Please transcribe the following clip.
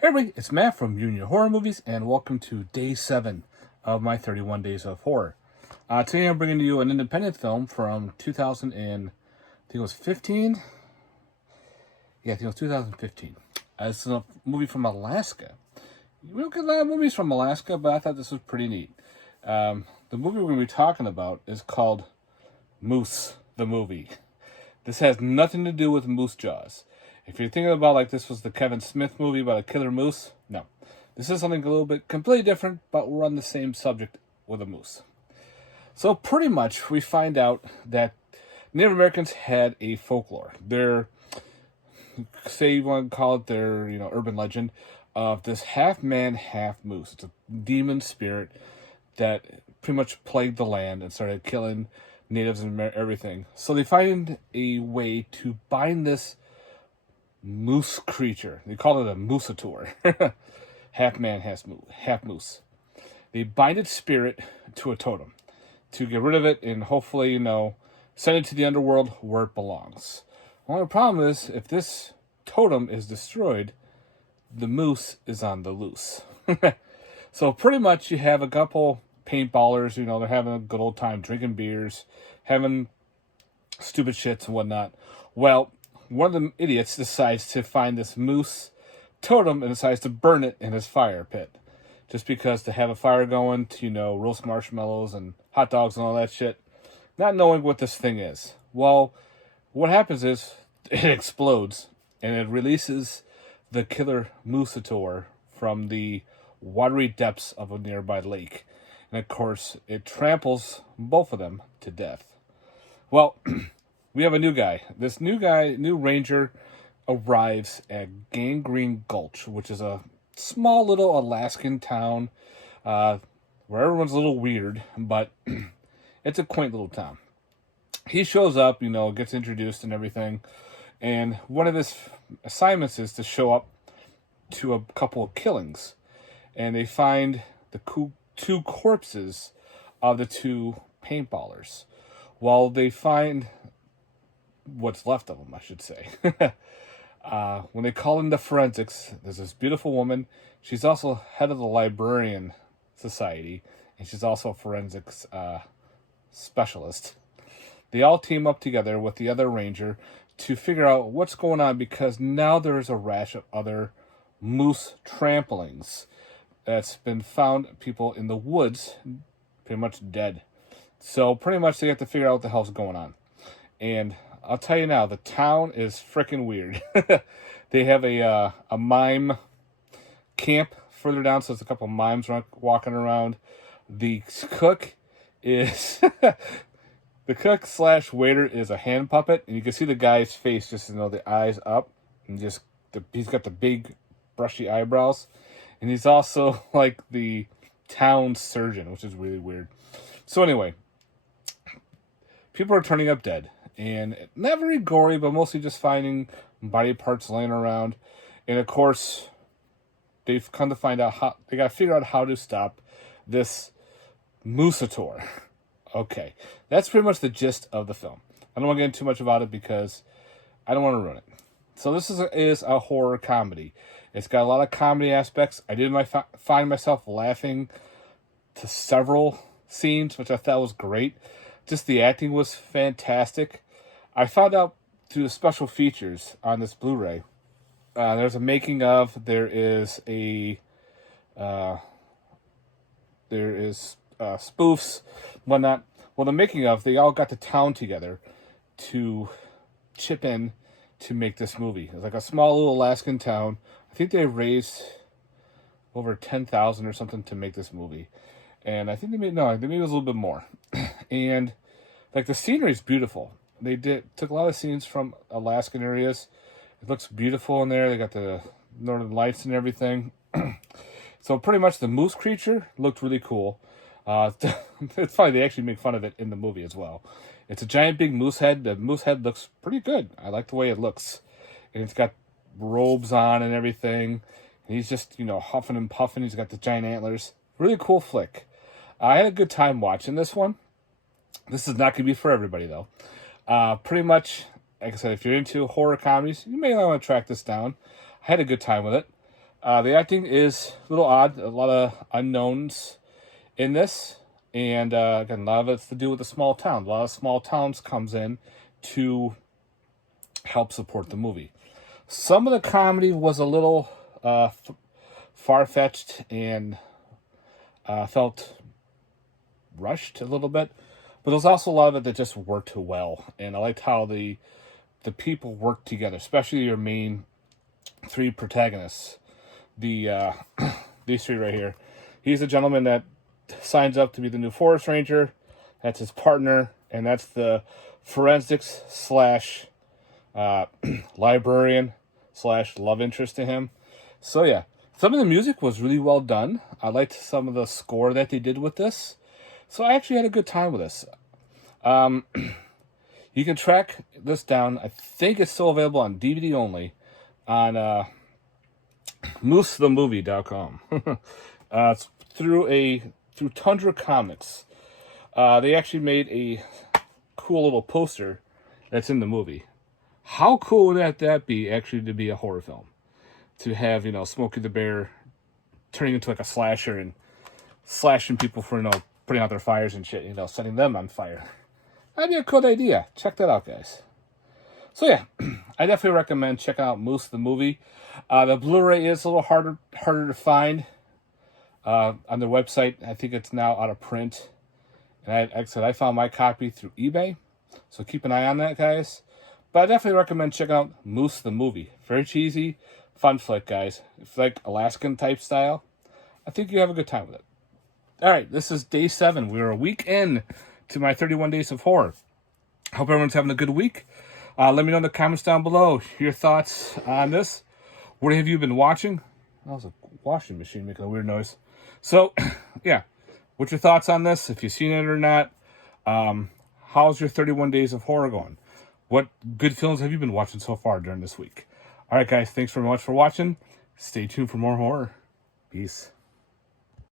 Hey everybody, it's Matt from Union Horror Movies, and welcome to day 7 of my 31 Days of Horror. Today I'm bringing to you an independent film from 2000 and, I think it was 15? Yeah, I think it was 2015. It's a movie from Alaska. We don't get a lot of movies from Alaska, but I thought this was pretty neat. The movie we're going to be talking about is called Moose, the Movie. This has nothing to do with Moose Jaws. If you're thinking about like this was the Kevin Smith movie about a killer moose, no. This is something a little bit completely different, but we're on the same subject with a moose. So pretty much we find out that Native Americans had a folklore. Their, say you want to call it their, urban legend of this half man, half moose. It's a demon spirit that pretty much plagued the land and started killing natives and everything. So they find a way to bind this moose creature. They call it a moosator. Half man, half moose. They bind its spirit to a totem to get rid of it and hopefully, send it to the underworld where it belongs. Only problem is, if this totem is destroyed, the moose is on the loose. So pretty much you have a couple paintballers, they're having a good old time drinking beers, having stupid shits and whatnot. Well, one of the idiots decides to find this moose totem and decides to burn it in his fire pit. Just because to have a fire going to, roast marshmallows and hot dogs and all that shit. Not knowing what this thing is. Well, what happens is it explodes and it releases the killer moosator from the watery depths of a nearby lake. And of course, it tramples both of them to death. Well, we have a new guy. This new ranger, arrives at Gangrene Gulch, which is a small little Alaskan town where everyone's a little weird, but it's a quaint little town. He shows up, gets introduced and everything, and one of his assignments is to show up to a couple of killings, and they find the two corpses of the two paintballers. Well, they find what's left of them, I should say. When they call in the forensics, there's this beautiful woman. She's also head of the Librarian Society, and she's also a forensics specialist. They all team up together with the other ranger to figure out what's going on, because now there's a rash of other moose tramplings that's been found, people in the woods pretty much dead. So pretty much they have to figure out what the hell's going on. And I'll tell you now, the town is freaking weird. They have a mime camp further down, so there's a couple of mimes walking around. The cook is the cook / waiter is a hand puppet, and you can see the guy's face, just the eyes up, and just he's got the big brushy eyebrows, and he's also like the town surgeon, which is really weird. So anyway, people are turning up dead. And not very gory, but mostly just finding body parts laying around. And of course, they've come to find out how they got to figure out how to stop this moosator. Okay, that's pretty much the gist of the film. I don't want to get into too much about it because I don't want to ruin it. So this is a horror comedy. It's got a lot of comedy aspects. I did find myself laughing to several scenes, which I thought was great. Just the acting was fantastic. I found out through the special features on this Blu-ray, there's a making of, there is spoofs, whatnot. Well, the making of, they all got the town together to chip in to make this movie. It's like a small little Alaskan town. I think they raised over $10,000 or something to make this movie. And I think they made it was a little bit more. And like the scenery is beautiful. They took a lot of scenes from Alaskan areas. It looks beautiful in there. They got the northern lights and everything. So pretty much the moose creature looked really cool. It's funny, they actually make fun of it in the movie as well. It's a giant big moose head. The moose head looks pretty good. I like the way it looks. And it's got robes on and everything. And he's just, huffing and puffing. He's got the giant antlers. Really cool flick. I had a good time watching this one. This is not going to be for everybody, though. Pretty much, like I said, if you're into horror comedies, you may want to track this down. I had a good time with it. The acting is a little odd. A lot of unknowns in this. And again, a lot of it's to do with the small town. A lot of small towns comes in to help support the movie. Some of the comedy was a little far-fetched and felt rushed a little bit. But there's also a lot of it that just worked well. And I liked how the people worked together, especially your main three protagonists. These three right here. He's a gentleman that signs up to be the new forest ranger. That's his partner, and that's the forensics slash librarian slash love interest to him. So yeah, some of the music was really well done. I liked some of the score that they did with this. So I actually had a good time with this. You can track this down. I think it's still available on DVD only on moosethemovie.com. It's through Tundra Comics. They actually made a cool little poster that's in the movie. How cool would that be, actually, to be a horror film? To have, Smokey the Bear turning into like a slasher and slashing people for, putting out their fires and shit, setting them on fire. That'd be a cool idea. Check that out, guys. So yeah, I definitely recommend checking out Moose the Movie. The Blu-ray is a little harder to find on their website. I think it's now out of print. And like I said, I found my copy through eBay. So keep an eye on that, guys. But I definitely recommend checking out Moose the Movie. Very cheesy, fun flick, guys. If you like Alaskan type style, I think you have a good time with it. All right, this is day 7. We're a week in to my 31 Days of Horror. Hope everyone's having a good week. Let me know in the comments down below your thoughts on this. What have you been watching? That was a washing machine making a weird noise. So, yeah. What's your thoughts on this? If you've seen it or not. How's your 31 Days of Horror going? What good films have you been watching so far during this week? All right, guys. Thanks very much for watching. Stay tuned for more horror. Peace.